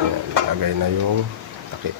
Lagay na yung takip.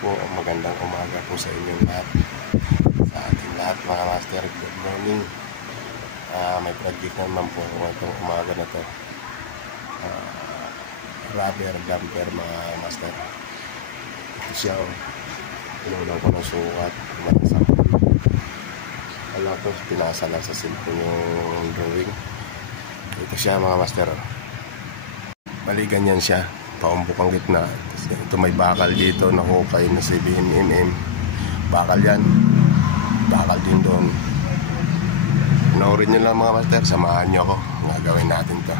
Po, magandang umaga po sa inyong lahat, sa ating lahat mga master. Good morning. May project naman po itong umaga na to, rubber damper mga master. Ito siya, inulang ko ng sukat, alam ko, pinasa lang sa cellphone yung drawing. Ito siya mga master, bali ganyan siya, paumbok ang gitna. Ito may bakal dito na hukay na 7mm. Bakal yan, bakal din doon. Panoorin nyo lang mga master, samahan nyo ako, gagawin natin to.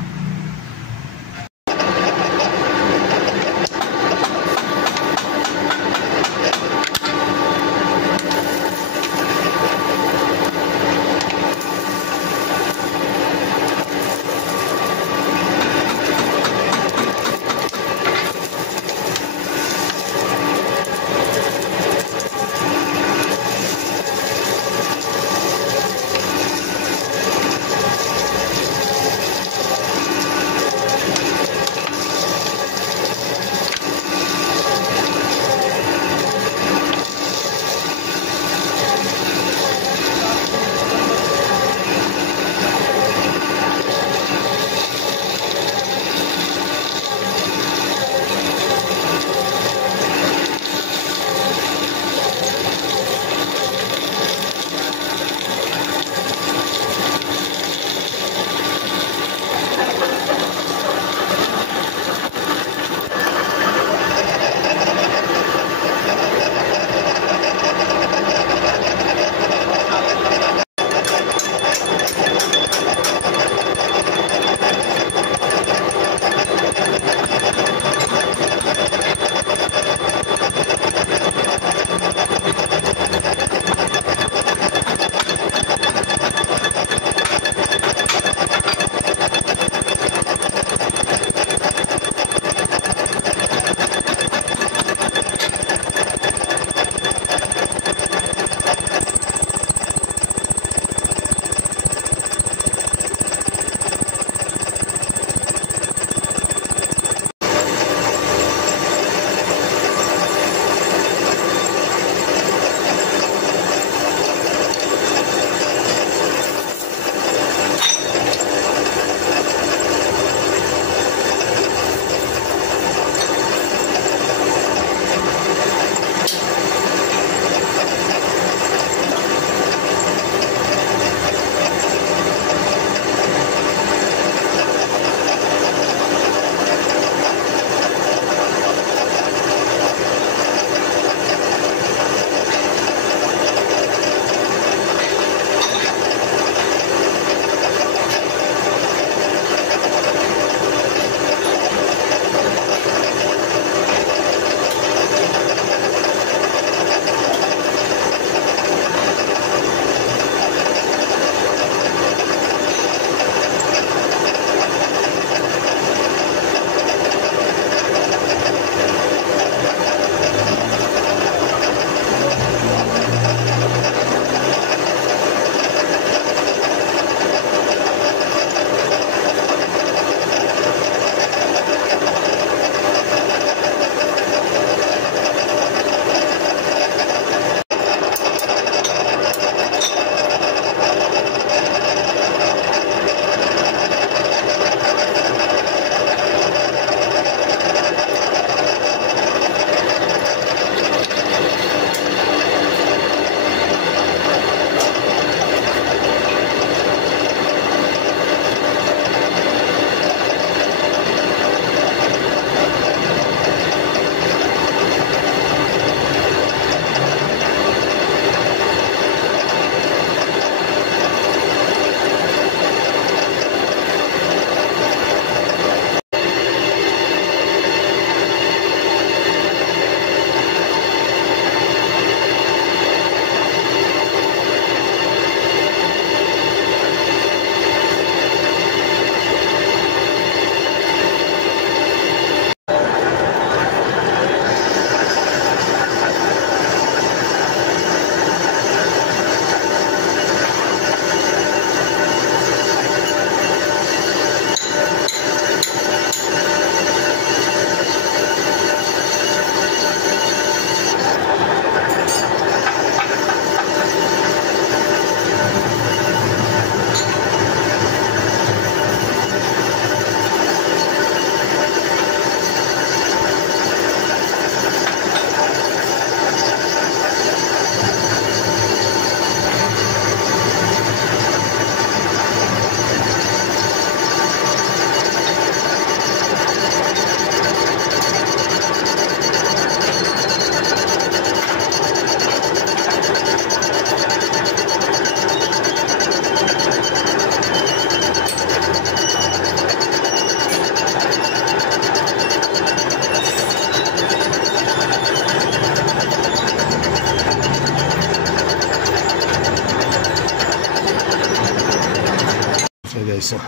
guys.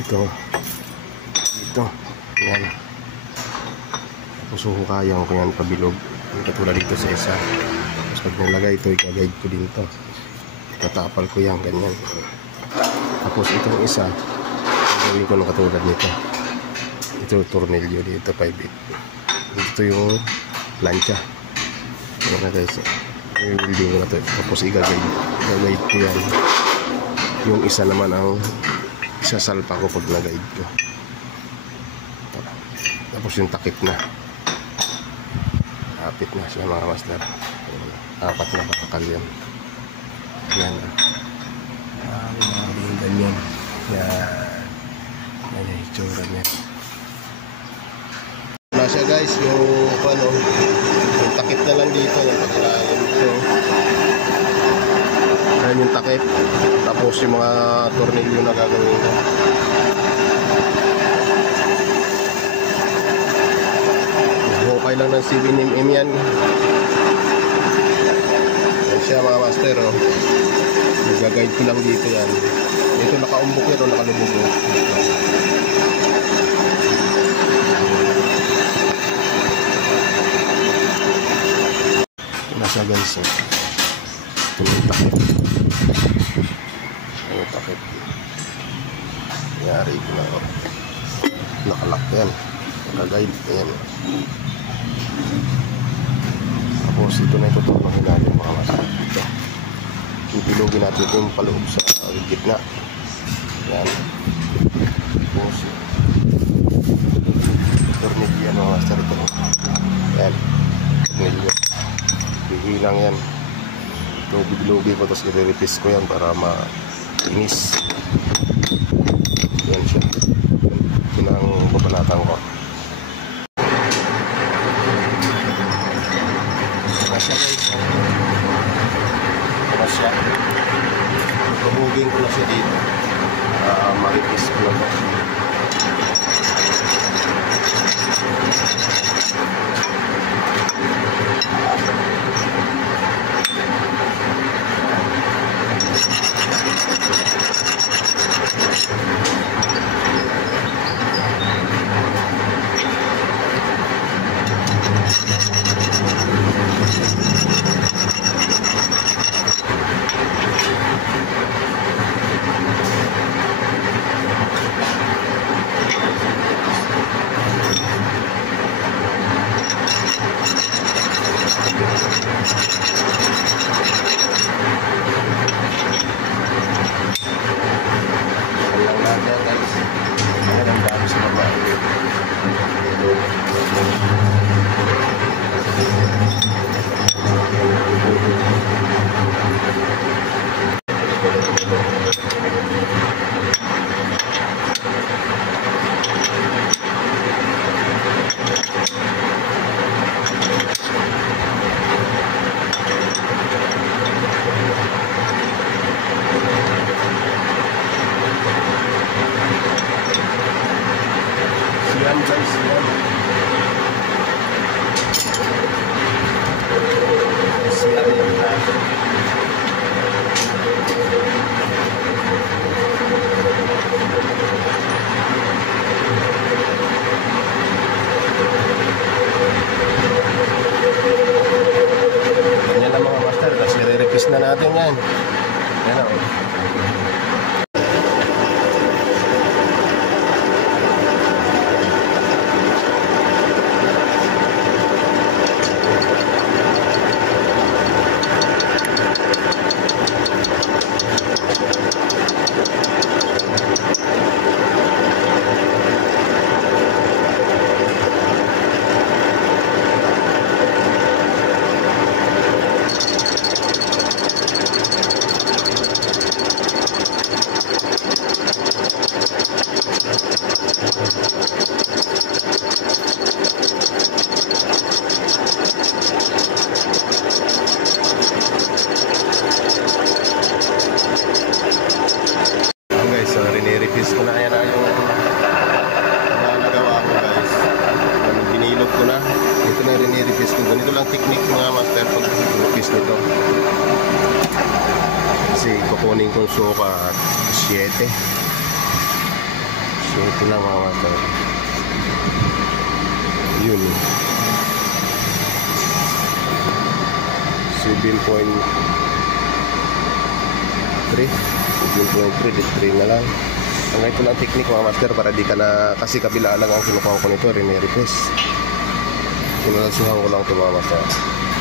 Ito. Yan. Tapos huhukayan ko yan pabilog. Katulad dito sa isa. Tapos pag nalagay ito, i-guide ko din ito. Tatapal ko yan, ganyan. Tapos itong isa, gawin ko ng katulad nito. Ito tornilyo dito, 5/8. Ito yung plancha. Ayan na guys. I-welding ko na ito. Tapos i-guide ko yan. Yung isa naman ang isasalpa ko pag na-guide ko. Tapos yung takip na. Kapit na siya mga master. 4 na bakal yan. Yan. Ganyan. Yan. Yan yung itsura niya. Na siya guys, yung takip na lang dito, yung pagkalalim ito. Ayan yung takip. Tapos yung mga tornilyo na gagawin ko. Okay lang ng 7mm yan. Ayan siya mga master, oh. Nag-guide ko lang dito yan. Dito nakaumbok yan o nakalubog. Ito na siya guys, oh. Ito na yung takip. Ito yung takip. Yari ko na, oh. Nakalak yan. Naka-guide. Ayan. Tapos ito na itutulokin natin mga master. Ito. Pipilugin natin ito yung paloob sa gitna. Yan. Tapos tornilyo yan mga master ito. Yan. Tornilyo. Bihilang yan. Lubig-lubig ko tapos i-repis ko yan para ma-inis. Yan siya. Ito na ang babanatan ko. Ito na siya guys. Ito na siya. Pabugin ko na siya dito. Maripis ko na ito. Na natin yan. Yan o. Rinirepis ko na yan yung nagawa ko guys. Binilog ko na. Ito na rinirepis ko. Ganito lang technique mga master pag repis nito. Kasi kukunin kong suka at 7. Ito lang mga master. Yun. 7.3 na lang. Hanggang ito lang technique mga master, para di ka na, kasi kabila lang ang kinukuha ko nito, rene-request. Kinalasuhan ko lang ito mga master.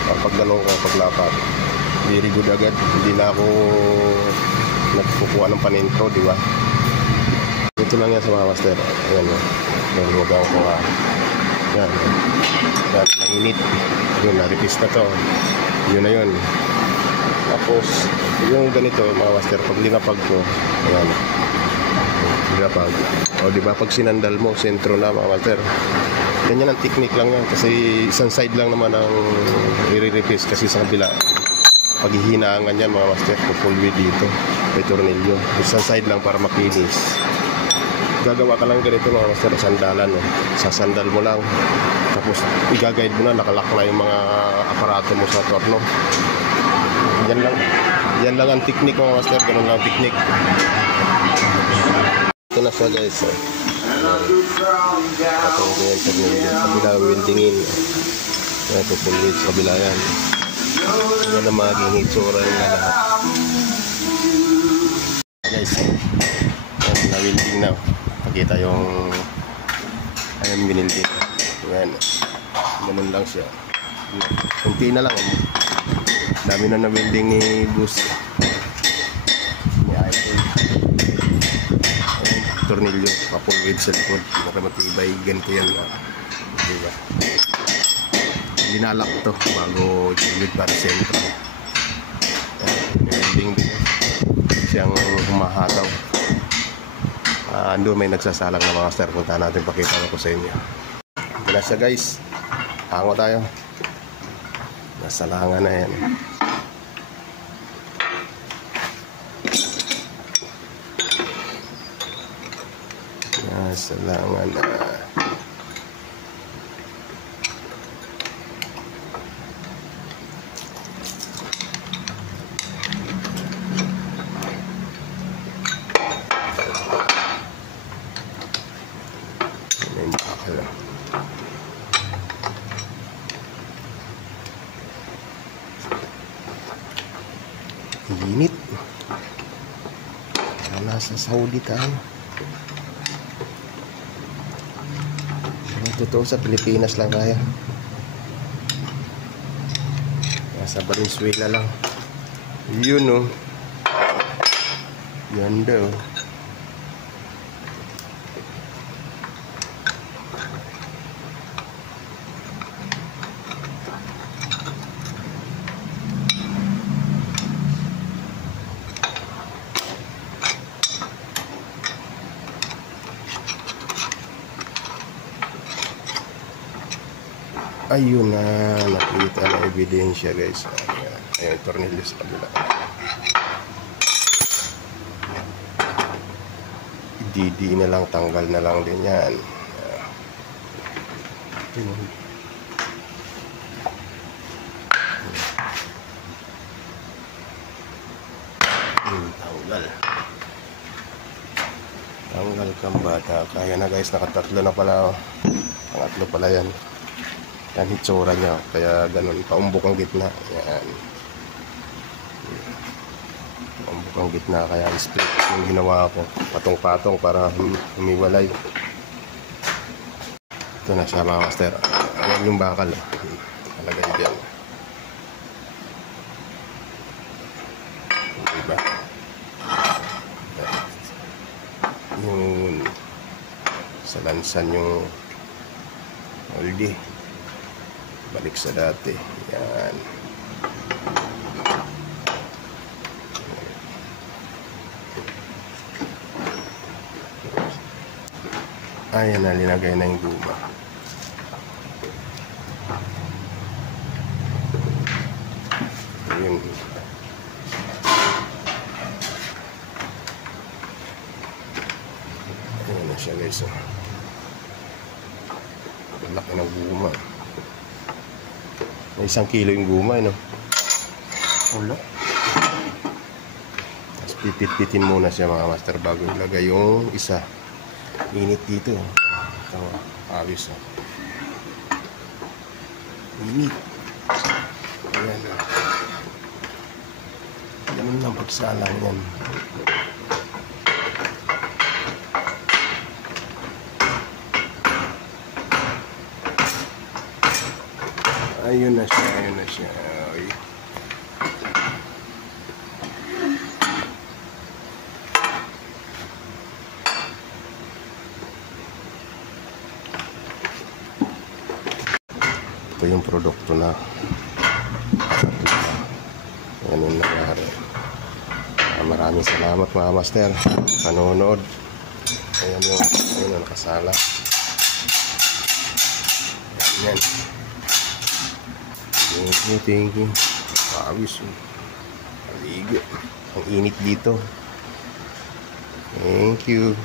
Ang pagdalong ko, paglapat, very good agad. Hindi na ako nagkukuha ng panintro, di ba? Ito lang yan sa mga master. Ayan o, nalugaw ko nga. Yan, yan, nanginit. Yun, na-request na to. Yun na yun. Tapos yung ganito mga master, pag linapag ko, ayan, linapag, o diba, pag sinandal mo, sentro na mga master. Ganyan ang technique lang yan, kasi isang side lang naman ang i-replace, kasi sa kabila paghihinaangan yan mga master, full width dito may tornilyo, isang side lang para makinis. Gagawa ka lang ganito mga master, sandalan, no? Sasandal mo lang, tapos i-guide mo na, nakalak na yung mga aparato mo sa torno. Yan lang ang technique mga master, ganun lang ang technique. Ito na siya guys, patong ko yan sa kabila, weldingin. Ito full width sa kabila yan. Yan na maging hitsura na lahat guys. Yan, na-welding na. Pakita yung ayun, binilding. Yan, ganun lang siya. Kunti na lang, dami na na-welding ni Bus. Tornilyo, full width sa likod, matibay, ganito yan, diba? Linalak to bago i-welding para sentro. Welding din siyang humahataw. Ando may nagsasalang na mga master, punta natin, pakita ko sa inyo. Wala siya guys, hango tayo, nasalangan na yan. Nasalangan na. Init. Nasa Saudi tayo. Totoo sa Pilipinas lang kaya. Nasa Valenzuela lang. Yun o. Yan daw. Ayun na, nakita na ebidensya guys. Ayun, tornilyo sa kabila. DD na lang, tanggal na lang din yan. Tanggal. Tanggal kang bata. Kaya na guys, nakatatlo na pala. Pangatlo pala yan. Yan hitsura niya, kaya ganun, paumbok ang gitna. Yan, paumbok ang gitna, kaya split yung ginawa ko, patong-patong para humiwalay. Ito na siya mga master. Ayan yung bakal, nalagay dyan, diba? Yung sa lansan yung oldie, balik sa dati. Yan. Ayan na, linagay na yung guma. Ayun. Ayan na siya guys. Laki ng guma. May 1 kilo yung guma, no? Wala. Tapos pipit-pitin muna siya mga master bago ilagay yung isa. Init dito. Ito, ayos na. Init. Ayan na. Ganun lang pagsalang yan. Ayun na siya, ayun na siya. Ay. Ito yung produkto na ganun nangyari. Maraming salamat mga master panonood. Ayan yung nakasala. Ayan. Thank you. Pawis. Aligo. Ang init dito. Thank you.